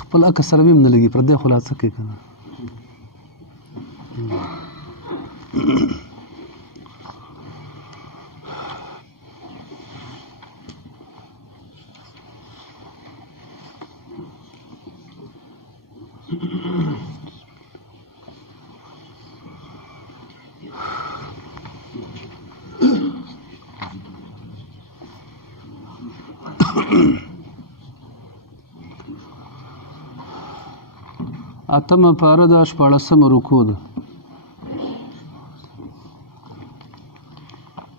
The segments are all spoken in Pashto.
خپل عکس سره هم نه لګي پردی خلاصه کوي که نه اتمه پاره ده 14مه رکوع ده.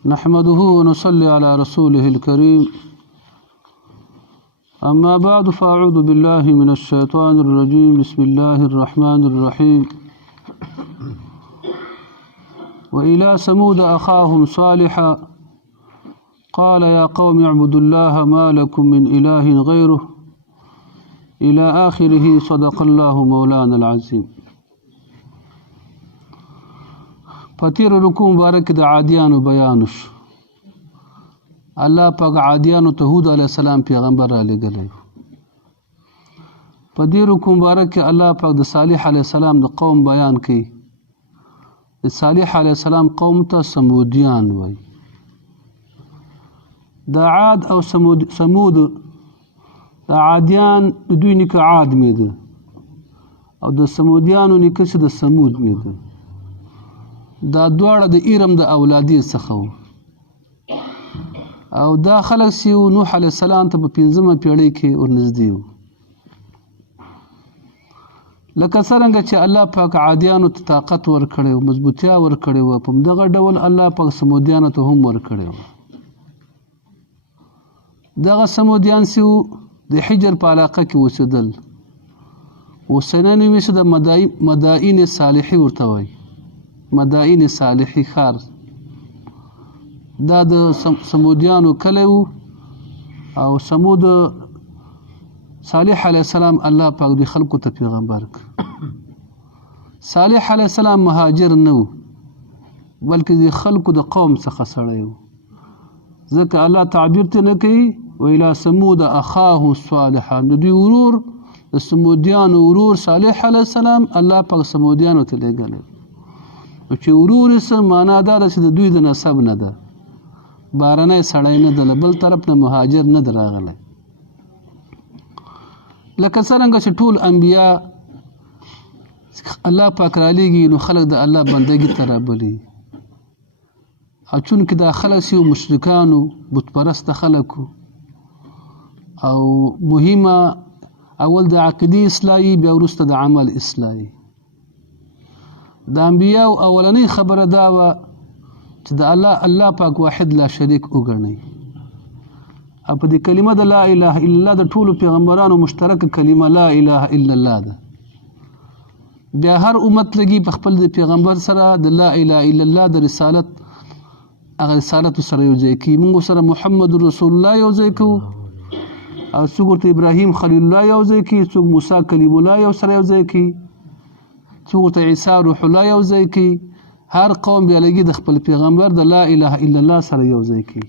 نحمده ونصلي على رسوله الكريم. أما بعد فأعوذ بالله من الشيطان الرجيم. بسم الله الرحمن الرحيم. وإلى ثمود أخاهم صالحا قال يا قوم اعبدوا الله ما لكم من إله غيره إلى آخره. صدق الله مولانا العظيم. فتیر رکوع مبارک د عادیانو بیانش. الله پاک عادیانو ته هود علیه السلام پیغمبر را لېږلی. په دې رکوع مبارک کې الله پاک د صالح علیه السلام د قوم بیان کوي. د صالح علیه السلام قوم ته سمودیان وایي. د عاد او سمود د عادیان د دوی نیکه عاد میده او د سمودیانو نیکه چې د سمود میده. دا دواړه د ایرم د اولادی څخه وو او دا خلک چې نوح علیه السلام ته په 5مه پیړۍ کې ورنږدې وو. لکه څرنګه چې الله پاک عادیانو ته طاقت ورکړی و مضبوطیا ورکړی و په همدغه ډول الله پاک سمودیانو ته هم ورکړی و. دغه سمودیان چې د حجر په علاقه کې اوسېدل اوسنی نوم یې د مدائن صالحي ورته وایي. مدائن صالحي ښار دا د سمودیانو کلی و او سمود صالح علیه السلام الله پاک د خلکو ته پیغمبر کړ. صالح علیه السلام مهاجر نه و بلکې د خلکو د قوم څخه سړی و. ځکه الله تعبیر ته نه کوي وإلى ثمود أخاهم صالحا. د دوی ورور د سمودیانو ورور صالح علیه السلام الله پاک سمودیانو ته لېږلی. چې ورور یې څه معنا دا ده چې د دوی د نسب نه ده بارنی سړی نه ده له بل طرف نه مهاجر نه ده راغلی. لکه څرنګه چې ټول انبیا الله پاک رالیږي نو خلک د الله بندګي ته رابلي او چونکې دا خلک چې مشرکانو بتپرسته خلکو او مهمه اول د عقیدې اصلاحي بیا وروسته د عمل اصلاحي. د انبیاو اولنۍ خبره دا وه چې د الله پاک واحد لا شریک وګڼئ او په دې کلمه د لا اله الا الله د ټولو پیغمبرانو مشترکه کلمه لا اله الا الله ده. بیا هر امت لګي په خپل د پیغمبر سره د لا اله الا الله د رسالت هغه رسالت سره یو ځای کوي. موږ سره محمد رسول الله یو ځای کوو او څوک ورته ابراهیم خلیل الله یو ځای کوي، څوک موسی کلیم الله یو سره یو ځای کوي، څوک ورته عیسی روح الله یو ځای کوي. هر قوم بیا لګي د خپل پیغمبر د لا اله الا الله سره یو ځای کوي.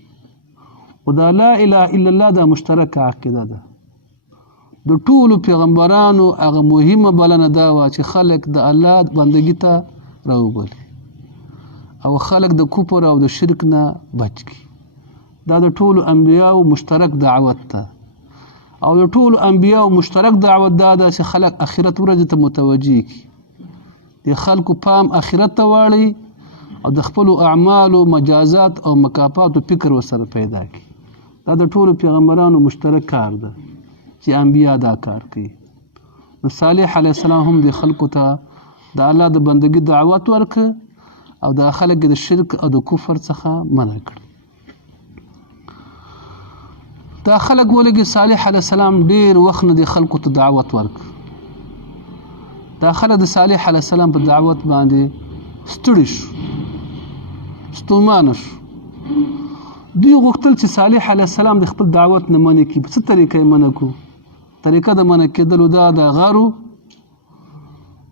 او دا لا اله الا الله دا مشترکه عقیده ده. د ټولو پیغمبرانو هغه مهمه بلنه دا وه چې خلک د الله بندګي ته راوبلي او خلک د کفر او د شرک نه بچ کړي. دا د ټولو انبیاو مشترک دعوت ده او د ټولو انبیاو مشترک دعوت دا ده چې خلک آخرت ورځې ته متوجه کړي. د خلکو پام آخرت ته واړي او د خپلو اعمالو مجازات او مکافاتو فکر ورسره پیدا کړي. دا د ټولو پیغمبرانو مشترک کار ده چې انبیا دا کار کوي. نو صالح علیه السلام هم د خلکو ته د الله د بندګۍ دعوت ورکړ او د خلک د شرک او د کفر څخه منع کړ. دا خلک ولګي صالح علیه السلام ډېر وخت نه د خلکو ته دعوت ورکړ. دا خلک د صالح علیه السلام په دعوت باندې ستړي شو، ستومانه شو. دوی غوښتل چې صالح علیه السلام د خپل دعوت نه منع کړي. په څه طریقه یې منع کړو؟ طریقه د منع کېدلو دا د غر و،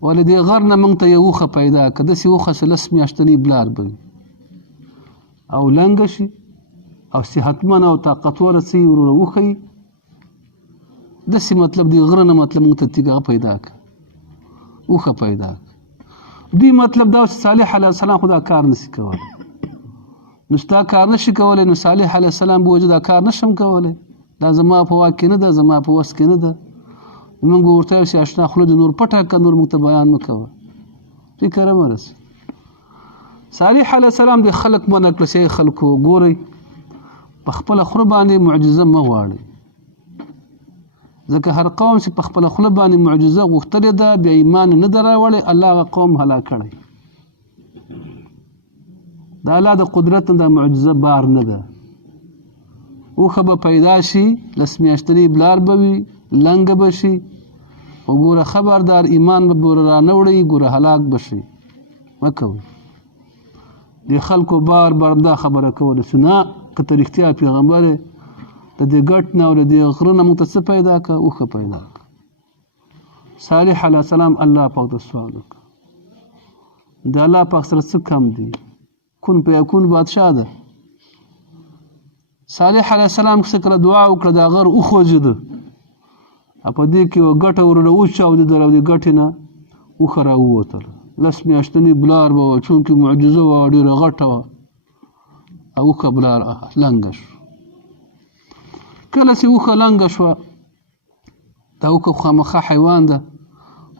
ولې دې غر نه موږ ته یو اوښه پیدا کړه. داسې اوښه چې 10 میاشتنۍ بلار به وي او لنګه شي او صحتمنه او طاقتوره څه یې وروره وښیي داسې مطلب دی غره نه مطلب موږ ته تیږه پیدا کړه اوښه پیدا کړه دوی مطلب دا چې صالح علیه السلام خو دا کار نشي کولی نو ستا کار نشي کولی نو صالح علیه السلام به وجه دا کار نشم کولی دا زما په واک کې نه ده زما په وس کې نه ده موږ به ورته وایو چې اشنا خوله د نور پټه کړه نور موږ ته بیان مه کوه فکر هم ورسې صالح علیه السلام د خلق منع کړه چې خلکو ګورئ په خپله خوله باندې معجزه مه غواړئ ځکه هر قوم چې په خپله خوله باندې معجزه غوښتلې ده بیا ایمان نه ده راوړی الله هغه قوم هلاک کړی د الله د قدرت نه د معجزه بار نه ده اوښه به پیدا شي لس میاشتنی بلار به وي لنګه به شي خو ګوره خبردار ایمان به ورته رانه ګوره هلاک به شي مه کوئ د خلکو بار بار دا خبره کوله چې نه که ته رښتیا پیغمبر د دې ګټ نه او د دې غره نه موږ ته څه پیدا کړه اوښه پیدا کړه صالح علیه السلام الله پاک ته سوال وکړه د الله پاک سره څه کم دی کن فیکون بادشاه ده صالح علیه السلام چې کله دعا وکړه دا غر وخوځېده په دې کې یوه ګټه ورنه وچاودېدله او د ګټې نه اوښه راووتله لس میاشتنی بلار به وه چونکې معجزه وه ډېره غټه وه او اوښه بلار لنګه شو کله چې اوښه لنګه شوه دا اوښه خامخا حیوان ده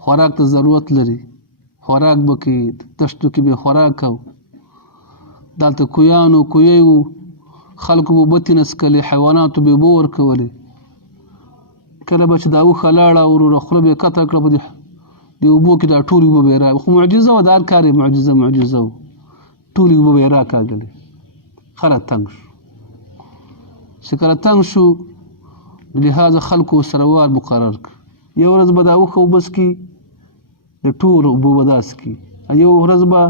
خوراک ته ضرورت لري خوراک به کې دشتو کې به خوراک او دلته کویانو کویی وو خلکو به اوبه ترې څښلې حیواناتو به اوبه ورکولې کله به چې دا اوښه لاړه وروره خوله به یې قطع کړه په دې اوبو کې دا ټولې اوبه به یې خو معجزه وه د هر کار یې معجزه وه ټولې اوبه به یې راکاږلې خره تنګ شو چې کله تنګ شو لهذا خلکو سره وار مقرر کړ یو ورځ به دا اوښه اوبه څکي د ټولو اوبه به دا څکي یو ورځ به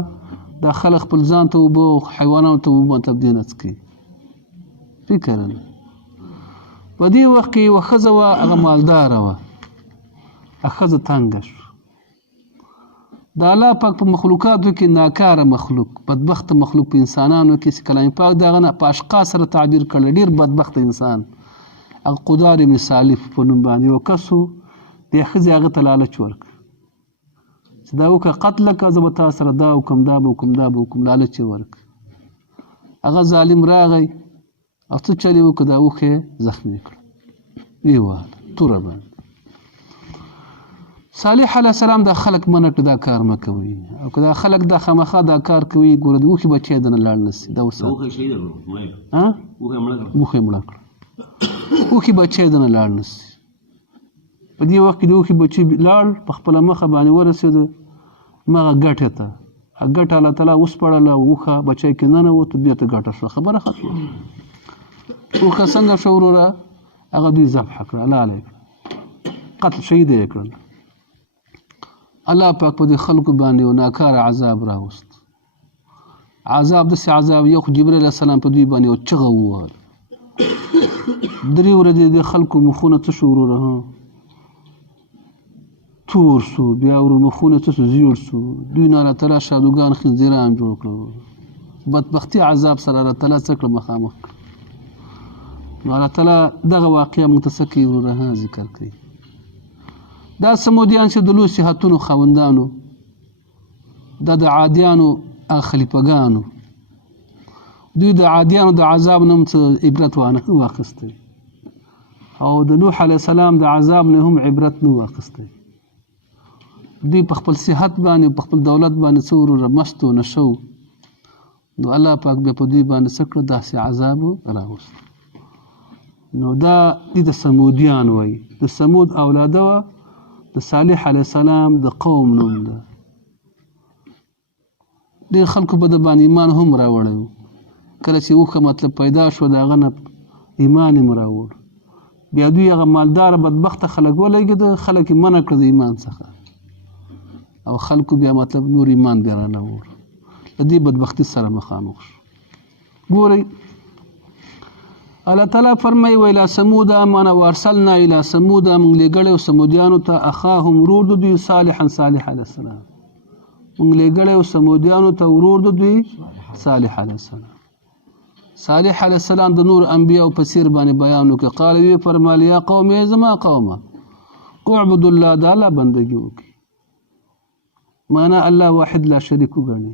دا خلک خپل ځان ته اوبه او حیواناتو ته اوبه تبدیل نه څکي فکر نه په دې وخت کې یوه ښځه وه هغه مالداره وه ښځه تنګه شوه د الله پاک په مخلوقاتو کې ناکاره مخلوق بدبخته مخلوق په انسانانو کې چې کلام پاک د هغه نه په اشخاص سره تعبیر کړی ډېر بدبخته انسان هغه قدار ابن سالف په نوم باندې یو کس و دې ښځې هغه ته لالچ ورکړ چې دا وکړه قتله کړه زه به تا سره دا وکړم دا به وکړم دا به وکړم لالچ یې ورکړ هغه ظالم راغی او څه چل یې وکړه دا اوښه یې زخمي کړه ویې وهله توره باندې صالح علیه السلام دا خلک منع کړه دا کار مه کوئ او که دا خلک دا خامخا دا کار کوي ګوره د اوښې بچی دنه لاړ نه شي دا وساتئ اوښه یې مړه کړه اوښې بچی دنه لاړ نه شي په دې وخت کې د اوښې بچي لاړ په خپله مخه باندې ورسېده همغه ګټې ته ګټه الله تعالی وسپړله اوښه بچی کې ننوته بېرته ګټه شوه خبره ختمه اوښه څنګه شوه وروره هغه دوی ذبحه کړه لاله یې کړه قتل شهیده یې کړله الله پاک په دې خلکو باندې یو ناکاره عذاب راوست عذاب داسې عذاب یو خو جبریل علیه السلام په دوی باندې یو چغه ووهله 3 ورځې د خلکو مخونه څه شو وروره تور شو بیا ورو مخونه څه شو زیړ شو دوی نه الله تعالی شادوګان خنزیران جوړ کړل بدبختي عذاب سره الله تعالی څه کړه مخامخ نو الله تعالی دغه واقعه موږ ته څه کوي وروره ذکر کوي دا سمودیان چې د لوی صحتونو خاوندانو دا د عادیانو هغه خلیفګانو دوی د عادیانو د عذاب نه هم څه عبرت وانه واخیستی او د نوح علیه السلام د عذاب نه هم عبرت نه واخیستی دوی په خپل صحت باندې په خپل دولت باندې څه وروره مست و نشو نو الله پاک بیا په دوی باندې څه کړه داسې عذاب راوست نو دا د سمودیان وایي د سمود اولاده وه د صالح علیه السلام د قوم نوم ده ډېر خلکو به د باندې ایمان هم راوړی و کله چې اوښه مطلب پیدا شو د هغه نه ایمان یې راوړ بیا دوی هغه مالداره بدبخته خلک ولګېده خلک یې منع کړه د ایمان څخه او خلکو بیا مطلب نور ایمان بیا رانه وړ د دې بدبختي سره مخامخ شو ګورئ الله تعالی فرمایي ویلا سموده مانا وارسلنا الى سموده موږ لېږلی و سمودیانو ته اخاهم ورور د دوی صالحا صالح علیه السلام موږ لېږلی و سمودیانو ته ورور د دوی صالح علیه السلام صالح علیه السلام د نور انبیاء په سیر باندې بیان وکړ. قال وی فرمایل یا قوم زما قومه اعبدوا الله د الله بندګي وکړي، معنا الله واحد لا شریک وګڼي.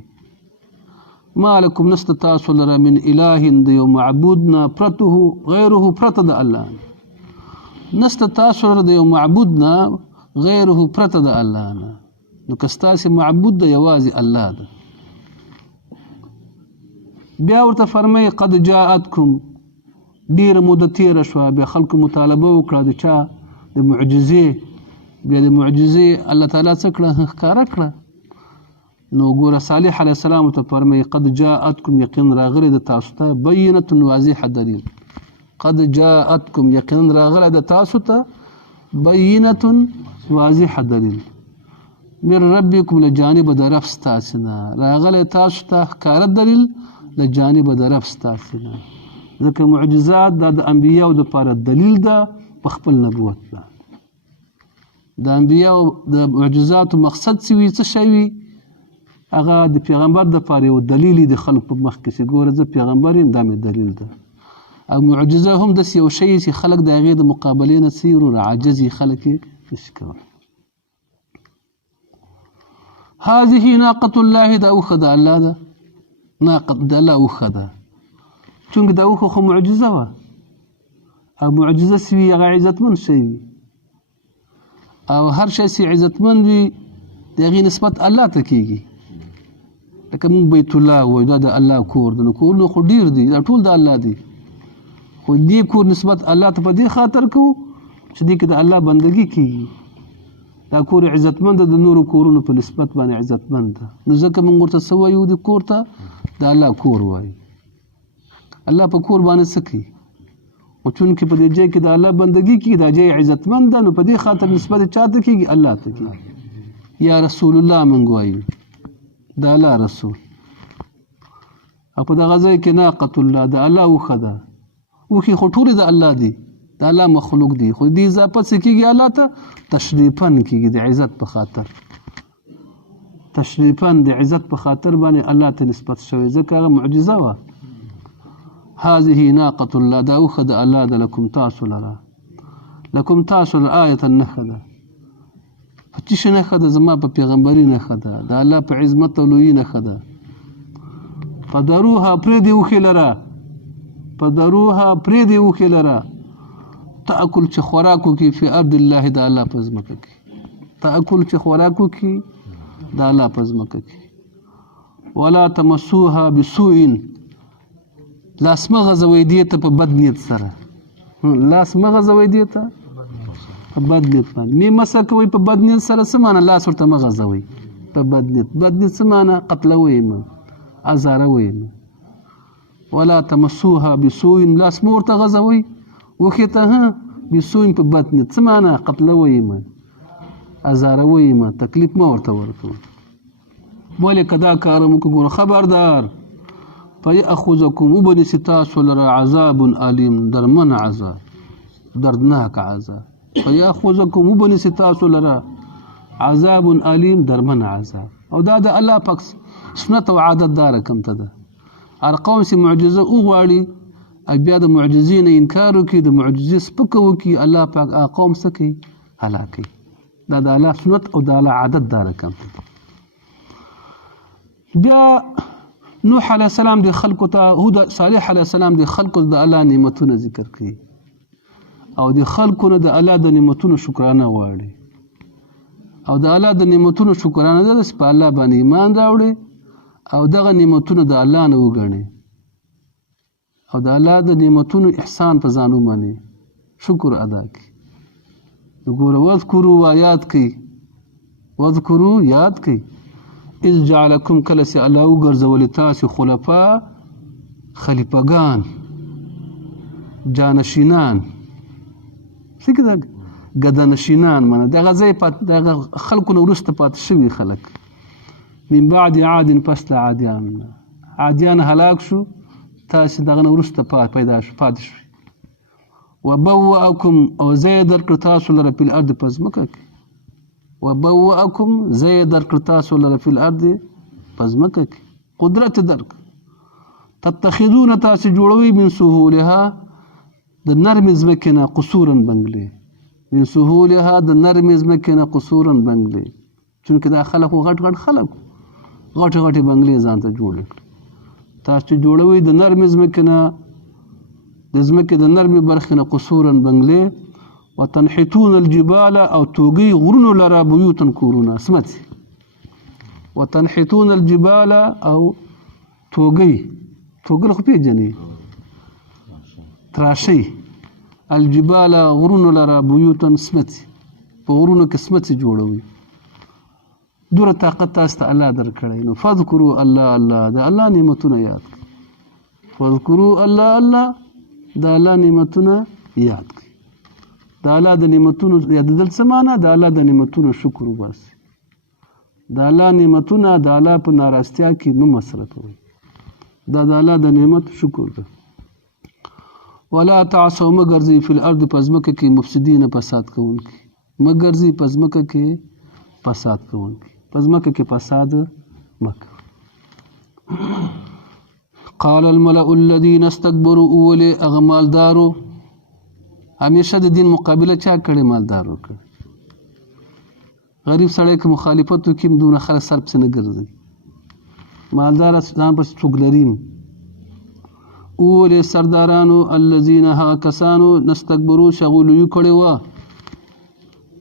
ما لکم نست تاسو لره من اله د یو معبودنا پرته غیره پرته د الله نست تاسو لره د یو معبودنا غیره پرته د الله نه، نو که ستاسې معبود د یوازې الله ده. بیا ورته فرمایي قد جاءتکم ډېره موده تېره شوه، بیا خلکو مطالبه وکړه د چا د معجزې، بیا د معجزې الله تعالی څه کړه ښکاره کړه. نو ګوره صالح علیه السلام ورته فرمایي قد جاءتکم یقینا راغلی د تاسو ته بینة واضحه دلیل، قد جاءتکم یقینا راغلی د تاسو ته بینة واضحه دلیل من ربکم له جانب د رب ستاسې نه، راغلی تاسو ته ښکاره دلیل له جانب د رب ستاسې نه. ځکه معجزات دا د انبیاو دپاره دلیل ده په خپل نبوت ده. د انبیاو د معجزاتو مقصد څه وي، څه شی وي؟ هغه د پیغمبر دپاره یو دلیل د خلکو په مخ کې چې ګوره زه پیغمبر یم دا مې دلیل ده. او معجزه هم داسې یو شی چې خلک د هغې د مقابلې نه څه عاجز یي، خلک یې نشي کولی. هذه ناقة الله دا اوښه د الله ده، ناقة د الله اوښه ده، چونکې دا اوښه خو معجزه وه او معجزه چې وي هغه عزتمند شی وي او هر شی چې عزتمند وي د هغې نسبت الله ته کېږي. لکه موږ بیت الله وایو دا د الله کور ده، نو کورونه خو ډېر دي، دا ټول د الله دي، خو دې کور نسبت الله ته په دې خاطر کوو چې دې کې د الله بندګي کېږي. دا کور عزتمند ده، د نورو کورونو په نسبت باندې عزتمند ده، نو ځکه موږ ورته څه وایو د کور ته د الله کور وایو. الله په کور باندې څه کوي؟ خو چونکې په دې ځای کې د الله بندګي کېږي، دا ځای عزتمند ده، نو په دې خاطر نسبت چا ته کېږي؟ الله ته کېږي. یا رسول الله موږ وایو د الله رسول. او په دغه ځای کې ناقة الله د الله اوښه ده، اوښې خو ټولې د الله دي، د الله مخلوق دي، خو دې اضافت څه کېږي الله ته؟ تشریفاً کېږي، د عزت په خاطر، تشریفاً د عزت په خاطر باندې الله ته نسبت شوی، ځکه هغه معجزه وه. هذه ناقة الله دا اوښه د الله ده، لکم تاسو لره، لکم تاسو لره آیة نښه ده، په څه شي نښه ده؟ زما په پیغمبري نښه ده، د الله په عظمت او لویي نښه ده. فذروها پرېږدې اوښې لره، فذروها پرېږدې اوښې لره تأکل چې خوراک وکړي فی ارض الله د الله په ځمکه کې، تأکل چې خوراک وکړي د الله په ځمکه کې. ولا تمسوها بسوء لاس مه غځوئ دې ته په بد نیت سره، لاس مه غځوئ دې ته په بد نیت باندې، مې مسه کوئ په بد نیت سره. څه معنی لاس ورته مه غځوئ په بد نیت؟ بد نیت څه معنی؟ قتلوئ مه، ازاروئ مه. ولا تمسوها بسوء لاس مه ورته غځوئ اوښې ته بسوء په بد نیت، څه معنی؟ قتلوئ مه، ازاروئ مه، تکلیف مه ورته ورکوئ. ولې که دا کار موږ ګوره خبردار فیأخذکم وبنیسي تاسو لره عذاب علیم درمن عذاب، دردناک عذاب. فیأخذکم وبنیسي تاسو لره عذاب علیم درمن عذاب. او دا د الله پاک سنت او عادت دا رقم ته ده. هر قوم چې معجزه وغواړي او بیا د معجزې نه انکار وکړي، د معجزې سپکه وکړي، الله پاک هغه قوم څه کوي؟ هلاکوي. دا د الله سنت او د الله عادت دا رقم ته. بیا نوح علیه السلام د خلکو ته، هود صالح علیه السلام د خلکو د الله نعمتونه ذکر کړي او د خلکو نه د الله د نعمتونو شکرانه غواړي. او د الله د نعمتونو شکرانه ده چې په الله باندې ایمان راوړي او دغه نعمتونه د الله نه وګڼي او د الله د نعمتونو احسان په ځان ومني، شکر ادا کړي. وګوره واذکروا یاد کړي، واذکروا یاد کړي اذ جعلکم کله چې الله وګرځولې تاسې خلفا خلیفګان جانشینان، څه کې دا ګدنشینان معنی دغه ځای دغه خلکو نه وروسته پاتې شوي خلک. من بعد عاد پس د عادیان هلاک شو، تاسې دغه نه وروسته پیدا شو پاتې شوي. وبوأکم او ځای یې درکړه تاسو لره فی الارض په ځمکه کې، وبوأکم ځای یې درکړه تاسو لره فی الارض په ځمکه کې، قدرت درک تتخذون تاسې جوړوي من سهولها د نرمې ځمکې نه قصورا بنګلې، من سهولها د نرمې ځمکې نه قصورا بنګلې، چونکې دا خلک غټ غټ خلک غټې غټې بنګلې ځان ته جوړې کړي. تاسو چې جوړوي د نرمې ځمکې نه د ځمکې د نرمې برخې نه قصورا بنګلې، وتنحتون الجبال او توګي غرونو لره بیوتن کورونه اسمتي، وتنحتون الجبال او توګي خو پیژنې تراشي، الجبال غرونو لره بیوتن اسمتي، په غرونو کې اسمتي جوړوي. دوره طاقت تاسو ته الله درکړی، نو فذکروا الله الله د الله نعمتونه یاد کړئ، فذکروا الله الله د الله نعمتونه یاد کړئ. د الله د نعمتونو یادېدل څه معنا؟ د الله د نعمتونو شکر وباسئ. د الله نعمتونه د الله په ناراستیا کې مه مصرفوئ، دا د الله د نعمت شکر ده. ولا تعصوا مه ګرځئ فی الارض په ځمکه کې مفسدین فساد کوونکي، مه ګرځئ په ځمکه کې فساد کوونکي، په ځمکه کې فساد مه کوئ. قال الملأ الذين استكبروا اولي هغه مالدارو، همیشه د دین مقابله چا کړې؟ مالدارو کړې. غریب سړی که مخالفت وکړي دونه خلک سر پسې نه ګرځي، مالدار ځان پسې څوک لري. اولې سردارانو الذین هغه کسانو نستکبرو چې هغوی لویي کړې وه،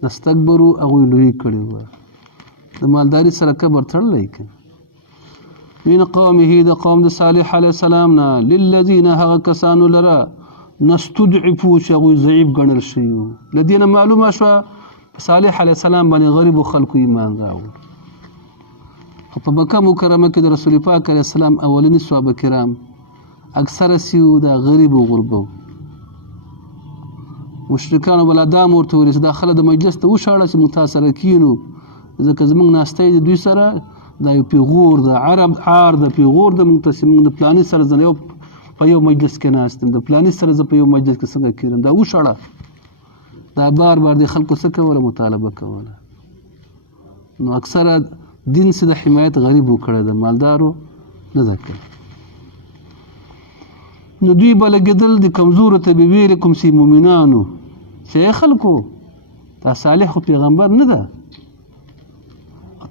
نستکبرو هغوی لویي کړې وه. د مالداري سره کبر تړلی که من قومه د قوم د صالح علیه السلام نه، للذین هغه کسانو لره نستضعفو چې هغوی ضعیف ګڼل شوي وو. له دې نه معلومه شوه په صالح علیه السلام باندې غریبو خلکو ایمان راوړ. خو په مکه مکرمه کې د رسول پاک علیه السلام اولني صحابه کرام اکثره سیو دا غریب و غربه. مشرکانو بل ادم ورته ویل چې دا خلک د مجلس ته وشاړه چې موږ تاسو سره کینو، ځکه زموږ ناستی د دوی سره دا یو پیغور د عرب عار د پیغور د موږ ته چې موږ د فلاني سره زه یو په یو مجلس کې ناست یم، د فلاني سره زه په یو مجلس کې څنګه کېږم، دا وشاړه. دا بار بار د خلکو څه کوله؟ مطالبه کوله. نو اکثره دین چې د حمایت غریب وکړه، د مالدارو نه ده کړې. نو دوی به لګېدل د کمزورو ته به ویل کوم چې مؤمنانو چې ای خلکو دا صالح خو پیغمبر نه ده،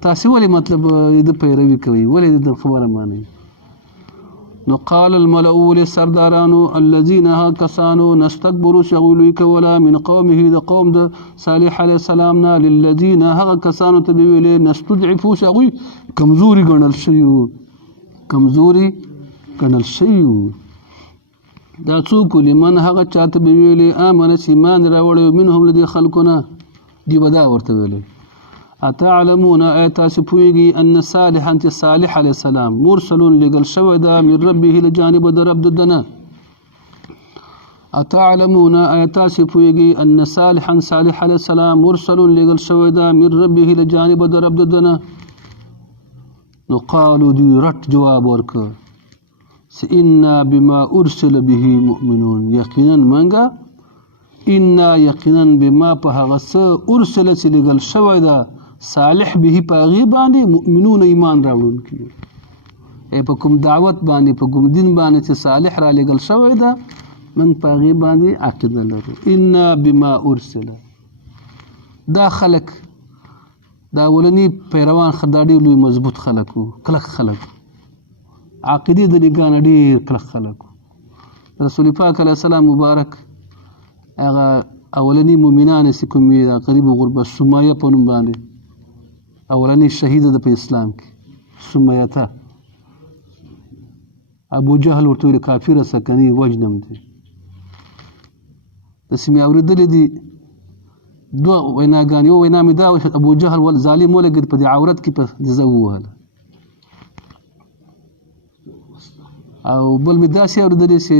تاسې ولې مطلب د پیروي کوئ، ولې د خبره مانئ؟ نو قال الملأ لسردارانو الذين ها کسانو نستكبروا چې هغوی لوی کوله من قومه د قوم د صالح علیه السلام نه، للذین هغه کسانو ته به ویلې نستضعفو چې هغوی کمزوري ګڼل شوي وو، کمزوري ګڼل شوي وو. دا څوک لمن هغه چاته به ویلې آمنه چې ایمان راوړی منهم له دې خلکو نه، دوی به دا ورته ویلې اتعلمون آیا تاسې پوهېږئ ان صالحا چې صالح علیه السلام مرسلون لېږل شوی ده من ربه له جانبه د رب د ده نه. اتعلمون آیا تاسې پوهېږئ ان صالحا صالح علیه السلام مرسلون لېږل شوی ده من ربه له جانبه د رب د ده نه. نو قالو دوی رټ جواب ورکړ چې انا بما ارسل به مؤمنون، یقینا منګه انا یقینا بما په هغه څه ارسل چې لېږل شوی ده صالح به په هغې باندې مؤمنون ایمان راوړونکي، په کوم دعوت باندې په کوم دین باندې چې صالح را لېږل شوی ده موږ په هغې باندې عقیده لرو. انا بما ارسل، دا خلک دا اولني پیروان دا ډېر لوی مضبوط خلک وو، کلک خلک، عقیدې د نګاه نه ډېر کلک خلک وو. رسول پاک علیه السلام مبارک هغه اولني مؤمنان چې کوم وي د غریب غربه سمیه په نوم باندې اولني شهیده ده په اسلام کې، سمیته ابو جهل ورته ویل کافره سکني وجنم دی. داسې مې اورېدلې دي دوه ویناګانې، یو وینا مې دا ابو جهل ظالم ولګېد په دې عورت کې په جزه ووهله، او بل مې داسې اورېدلې چې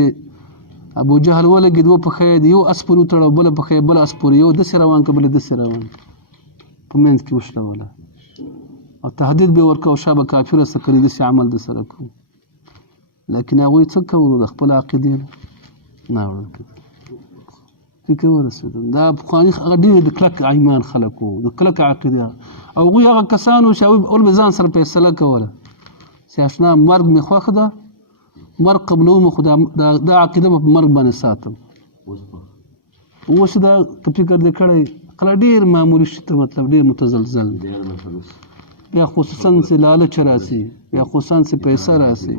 ابو جهل ولګېد و پښه یې د یو اس پورې وتړه، بله پښه یې بل اس پورې، یو داسې روان که بله داسې روان په منځ کې وشلوله، او تهدید به یې ورکوه شابه کافره څه کوي داسې عمل د سره کوو. لیکن هغوی څه کولو د خپل عقیدې نه وړل کېدل، فکر ورسېدل. دا پخواني هغه ډېر د کلک ایمان خلک وو، د کلک عقیده، او هغوی هغه کسان وو چې هغوی اول به ځان سره فیصله کوله چې اشنا مرګ مې خوښ ده، مرګ قبلوم خو دا عقیده به په مرګ باندې ساتم. اوس دا که فکر دې کړی کله ډېر معمولي شي ته مطلب ډېر متزلزل یا خصوصا چې لالچ راسي یا خصوصا چې پیسه راسي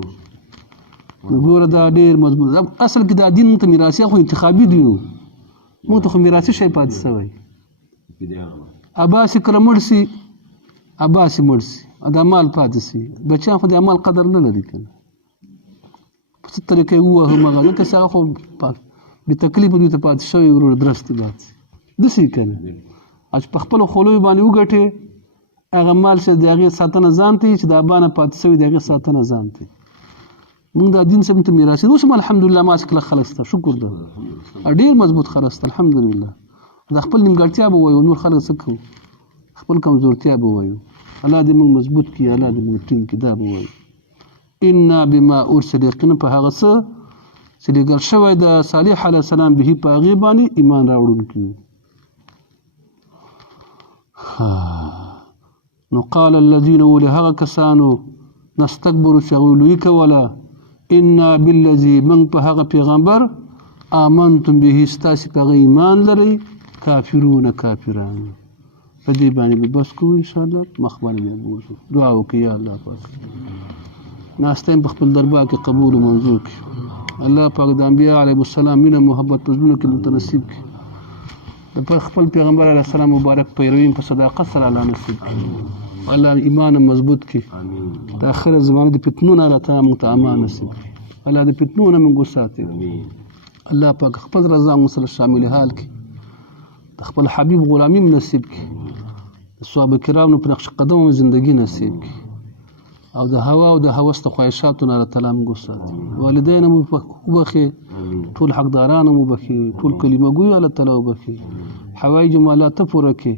نو ګوره دا ډېر مضبوط. اصل کې دا دین موږ ته میراثي خو انتخابي دین و، موږ ته خو میراثي شی پاتې شوی. عباسي کله مړ سي عباسي مړ سي دا مال پاتې سي، بچیان خو د مال قدر نه لري که نه په څه طریقه یې ووهه هغه نه که څه هغه خو بې تکلیفه دوی ته پاتې شوی ورور درستې بات سي داسې که نه چې په خپلو خولیو باندې وګټې هغه مال چې د هغې ساتنه ځان ته چې د ابا نه پاتې شوي د هغې ساتنه ځان ته موږ دا دین صاحب ته میراثي اوس هم الحمدلله ما چې کله خلک شته شکر ده ډېر مضبوط خلک شته الحمدلله. دا خپل نیمګړتیا به وایو نور خلک څه کوو خپل کمزورتیا به وایو. الله دې موږ مضبوط کړي الله دې موږ ټینګ کړي دا به وایو. انا بما ارسل یقینا په هغه څه چې لېږل شوی د صالح علیه السلام به په هغې باندې ایمان راوړونکي یو. نو قال الذین ولې هغه کسانو نستکبرو چې هغوی لویي کوله انا بالذي موږ په هغه پیغمبر آمنتم به ستاسې په هغه ایمان لرئ کافرون کافران په دې باندې به بس کوو انشاءالله مخ باندې به بوځو. دعا وکړئ یا الله پاک ناسته یې په خپل دربار کې قبول و منظور کړي. الله پاک د انبیا علیهم السلام مینه محبت په زړونو کې موږ ته نصیب کړي. د خپل پیغمبر علیه السلام مبارک پیروي په صداقت سره الله نصیب کړي. الله ایمان مضبوط کړي. د آخر زمانه د فتنو نه الله تعالی موږ ته امان نصیب کړي. الله د فتنو نه موږ وساتي. الله پاک خپل رضا موږ سره شامل حال کړي. د خپل حبیب غلامي نصیب کړي. د صحابه کرامو په نقش قدم زندگی نصیب کړي او د هوا او د هوس د خواهشاتو نه الله تعالی موږ وساتي. والدین مو وبخښي ټول حقداران مو وبخښي ټول کلمه ګوی الله تعالی وبخښي حوایج مو الله ته پوره کړي